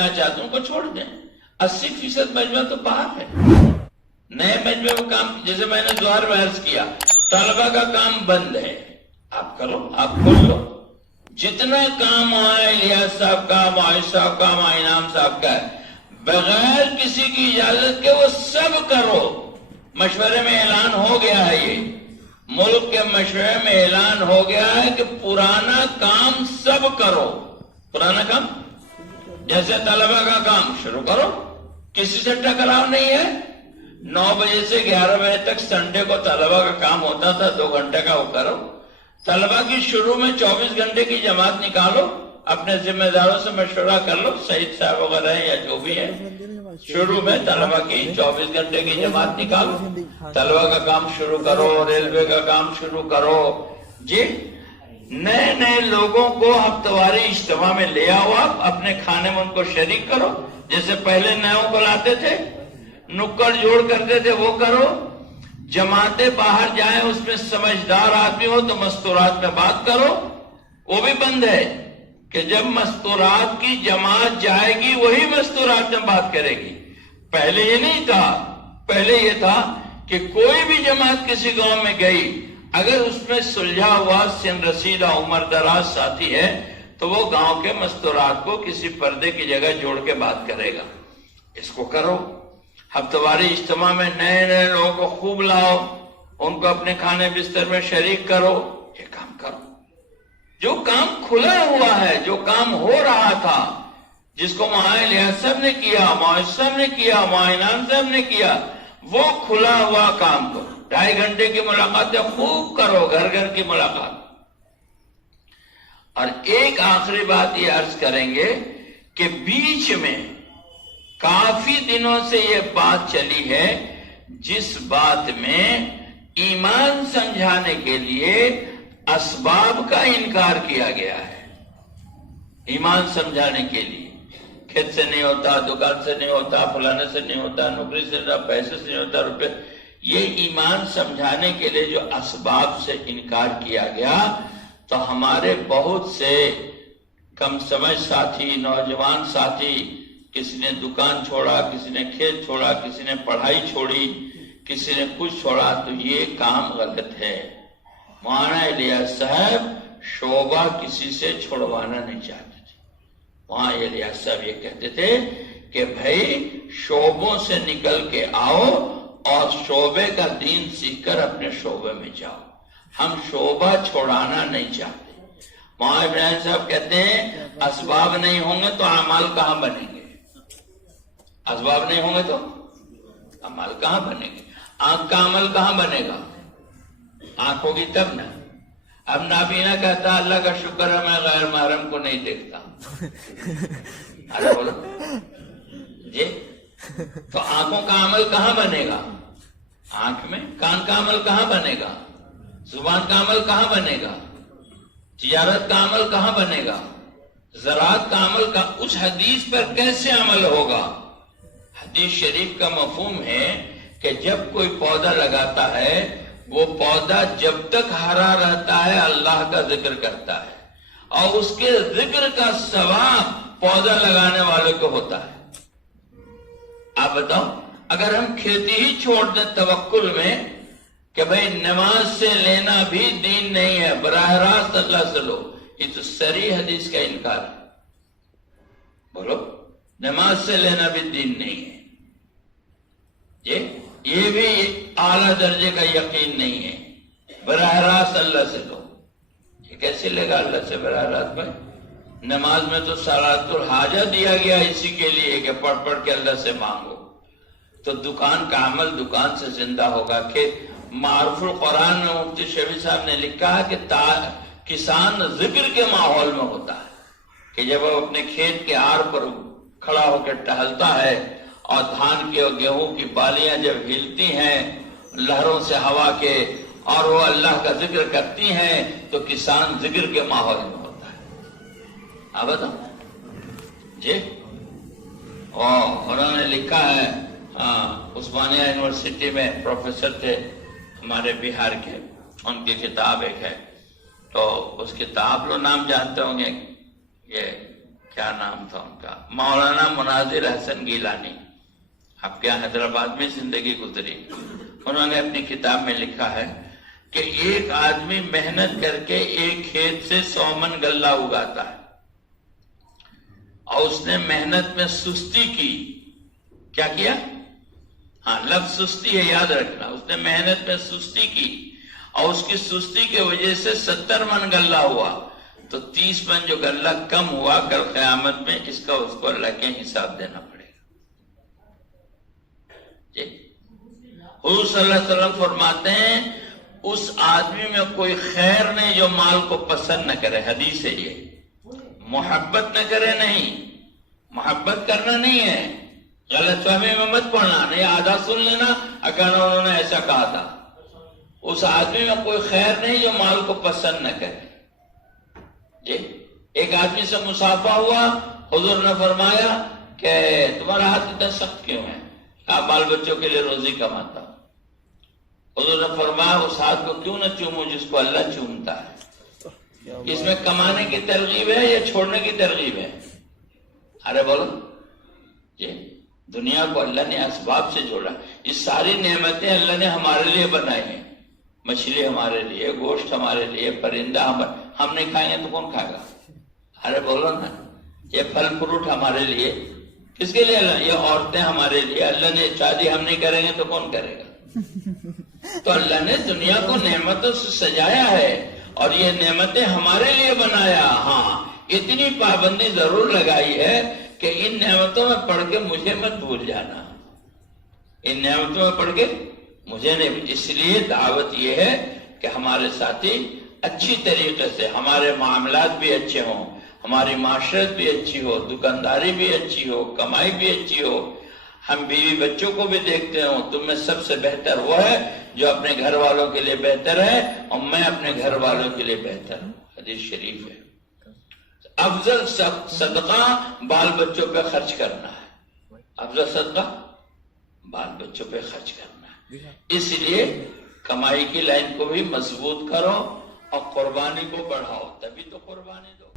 میں چاہتا ہوں کو چھوڑ دیں. 80% مجمع تو باہر ہے. نئے مجمع میں کام، جیسے میں نے ظہر میں عرض کیا، طلبہ کا کام بند ہے. آپ کرو، آپ کھول لو. جتنا کام وہاں الیاس صاحب کا، معاذ صاحب کا، انعام صاحب کا ہے، بغیر کسی کی اجازت کے وہ سب کرو. مشورے میں اعلان ہو گیا ہے، یہ ملک کے مشورے میں اعلان ہو گیا ہے کہ پرانا کام سب کرو. پرانا کام جیسے طلبہ کا کام شروع کرو، کسی سے ٹکراؤ نہیں ہے. 9 بجے سے 11 بجے تک سنڈے کو طلبہ کا کام ہوتا تھا، 2 گھنٹے کا وہ کرو. طلبہ کی شروع میں 24 گھنٹے کی جماعت نکالو، اپنے ذمہ داروں سے مشورہ کر لو، سعید صاحب وغیرہ ہیں یا جو بھی ہیں، شروع میں طلبہ کی 24 گھنٹے کی جماعت نکالو، طلبہ کا کام شروع کرو، ریلوے کا کام شروع کرو. جی نئے نئے لوگوں کو ہفتواری اجتماع میں لے آؤ، آپ اپنے کھانے میں ان کو شریک کرو. جیسے پہلے نئوں کو لاتے تھے، نکڑ جوڑ کرتے تھے، وہ کرو. جماعتیں باہر جائیں، اس میں سمجھدار آدمی ہو تو مستورات میں بات کرو. وہ بھی بند ہے کہ جب مستورات کی جماعت جائے گی وہی مستورات میں بات کرے گی. پہلے یہ نہیں تھا. پہلے یہ تھا کہ کوئی بھی جماعت کسی گاؤں میں گئی، اگر اس میں سلجھا ہوا سن رسیدہ عمر دراز ساتھی ہے تو وہ گاؤں کے مستورات کو کسی پردے کی جگہ جوڑ کے بات کرے گا. اس کو کرو. ہفتواری اجتماع میں نئے نئے لوگوں کو خوب لاؤ، ان کو اپنے کھانے بستر میں شریک کرو. یہ کام کرو. جو کام کھلا ہوا ہے، جو کام ہو رہا تھا، جس کو معاذ الیاس صاحب نے کیا، معاذ صاحب نے کیا، انعام صاحب نے کیا، وہ کھلا ہوا کام کرو. 2.5 گھنٹے کی ملاقاتیں خوب کرو، گھر گھر کی ملاقات. اور ایک آخری بات یہ عرض کریں گے کہ بیچ میں کافی دنوں سے یہ بات چلی ہے، جس بات میں ایمان سمجھانے کے لیے اسباب کا انکار کیا گیا ہے. ایمان سمجھانے کے لیے کھیت سے نہیں ہوتا، دکان سے نہیں ہوتا، فلانے سے نہیں ہوتا، نوکری سے نہیں ہوتا، پیسے سے نہیں ہوتا، روپے. یہ ایمان سمجھانے کے لیے جو اسباب سے انکار کیا گیا، تو ہمارے بہت سے کم سمجھ ساتھی، نوجوان ساتھی، کسی نے دکان چھوڑا، کسی نے کھیت چھوڑا، کسی نے پڑھائی چھوڑی، کسی نے کچھ چھوڑا. تو یہ کام غلط ہے. مولانا الیاس صاحب شعبہ کسی سے چھوڑوانا نہیں چاہتے تھے. وہاں الیاس صاحب یہ کہتے تھے کہ بھائی شعبوں سے نکل کے آؤ اور شعبے کا دین سیکھ کر اپنے شعبے میں جاؤ. ہم شعبہ چھوڑانا نہیں چاہتے. مولانا ابراہیم صاحب کہتے ہیں اسباب نہیں ہوں گے تو اعمال کہاں بنیں گے؟ اسباب نہیں ہوں گے تو عمل کہاں بنے گے؟ آنکھ کا عمل کہاں بنے گا؟ آنکھ ہوگی تب نا. اب نابینا کہتا اللہ کا شکر ہے میں غیر محرم کو نہیں دیکھتا. بولو جی. تو آنکھوں کا عمل کہاں بنے گا؟ آنکھ میں. کان کا عمل کہاں بنے گا؟ زبان کا عمل کہاں بنے گا؟ تجارت کا عمل کہاں بنے گا؟ زراعت کا عمل کا اس حدیث پر کیسے عمل ہوگا؟ حدیث شریف کا مفہوم ہے کہ جب کوئی پودا لگاتا ہے، وہ پودا جب تک ہرا رہتا ہے اللہ کا ذکر کرتا ہے، اور اس کے ذکر کا ثواب پودا لگانے والے کو ہوتا ہے. آپ بتاؤ، اگر ہم کھیتی ہی چھوڑ دیں توکل میں کہ بھئی نماز سے لینا بھی دین نہیں ہے، براہ راست اللہ سے لو، یہ تو صریح حدیث کا انکار ہے. بولو نماز سے لینا بھی دین نہیں ہے. یہ بھی اعلیٰ درجے کا یقین نہیں ہے. براہ راست اللہ سے لو. یہ کیسے لے گا اللہ سے براہ راست؟ بھائی نماز میں تو صلاۃ الحاجہ دیا گیا اسی کے لیے کہ پڑھ پڑھ کے اللہ سے مانگو. تو دکان کا عمل دکان سے زندہ ہوگا. کہ معروف القرآن میں مفتی شفیع صاحب نے لکھا ہے کہ کسان ذکر کے ماحول میں ہوتا ہے، کہ جب وہ اپنے کھیت کے آر پر کھڑا ہو کے ٹہلتا ہے اور دھان کے اور گیہوں کی بالیاں جب ہلتی ہیں لہروں سے ہوا کے اور وہ اللہ کا ذکر کرتی ہیں تو کسان ذکر کے ماحول میں ہوتا ہے. آپ بتاؤ جی. اور انہوں نے لکھا ہے، عثمانیہ یونیورسٹی میں پروفیسر تھے ہمارے بہار کے، ان کی کتاب ایک ہے، تو اس کتاب لوگ نام جانتے ہوں گے، یہ کیا نام تھا ان کا، مولانا مناظر حسن گیلانی، آپ کے یہاں حیدرآباد میں زندگی گزری. انہوں نے اپنی کتاب میں لکھا ہے کہ ایک آدمی محنت کر کے ایک کھیت سے 100 من غلہ اگاتا ہے، اور اس نے محنت میں سستی کی. کیا کیا؟ ہاں، لفظ سستی ہے، یاد رکھنا. اس نے محنت میں سستی کی اور اس کی سستی کی وجہ سے 70 من غلہ ہوا، تو 30 من جو غلہ کم ہوا، کل قیامت میں اس کو اللہ کے حساب دینا پڑے گا. جی حضور صلی اللہ علیہ وسلم فرماتے ہیں اس آدمی میں کوئی خیر نہیں جو مال کو پسند نہ کرے. حدیث ہے یہ. محبت نہ کرے نہیں، محبت کرنا نہیں ہے. غلط فہمی میں مت پڑنا، نہیں آدھا سن لینا اکانا انہوں نے ایسا کہا تھا. اس آدمی میں کوئی خیر نہیں جو مال کو پسند نہ کرے. جی ایک آدمی سے مصافحہ ہوا، حضور نے فرمایا کہ تمہارا ہاتھ اتنا سخت کیوں ہے؟ کہا بال بچوں کے لیے روزی کماتا. حضور نے فرمایا اس ہاتھ کو کیوں نہ چوموں جس کو اللہ چومتا ہے. اس میں کمانے کی ترغیب ہے یا چھوڑنے کی ترغیب ہے؟ ارے بولو. جی دنیا کو اللہ نے اسباب سے جوڑا. یہ ساری نعمتیں اللہ نے ہمارے لیے بنائی ہیں. مچھلی ہمارے لیے، گوشت ہمارے لیے، پرندہ ہم نہیں کھائیں گے تو کون کھائے گا؟ ارے بولو نا. یہ پھل فروٹ ہمارے لیے، کس کے لیے اللہ؟ یہ عورتیں ہمارے لیے. اللہ نے شادی ہم نہیں کریں گے تو کون کرے گا؟ تو اللہ نے دنیا کو نعمتوں سے سجایا ہے اور یہ نعمتیں ہمارے لیے بنایا. ہاں اتنی پابندی ضرور لگائی ہے کہ ان نعمتوں میں پڑھ کے مجھے مت بھول جانا. ان نعمتوں میں پڑھ کے مجھے نہیں. اس لیے دعوت یہ ہے کہ ہمارے ساتھی اچھی طریقے سے، ہمارے معاملات بھی اچھے ہوں، ہماری معاشرت بھی اچھی ہو، دکانداری بھی اچھی ہو، کمائی بھی اچھی ہو. ہم بیوی بچوں کو بھی دیکھتے ہوں. تم میں سب سے بہتر وہ ہے جو اپنے گھر والوں کے لیے بہتر ہے، اور میں اپنے گھر والوں کے لیے بہتر ہوں. حدیث شریف ہے. افضل صدقہ بال بچوں پہ خرچ کرنا ہے. افضل صدقہ بال بچوں پہ خرچ کرنا ہے. اس لیے کمائی کی لائن کو بھی مضبوط کرو اور قربانی کو بڑھاؤ، تبھی تو قربانی دو.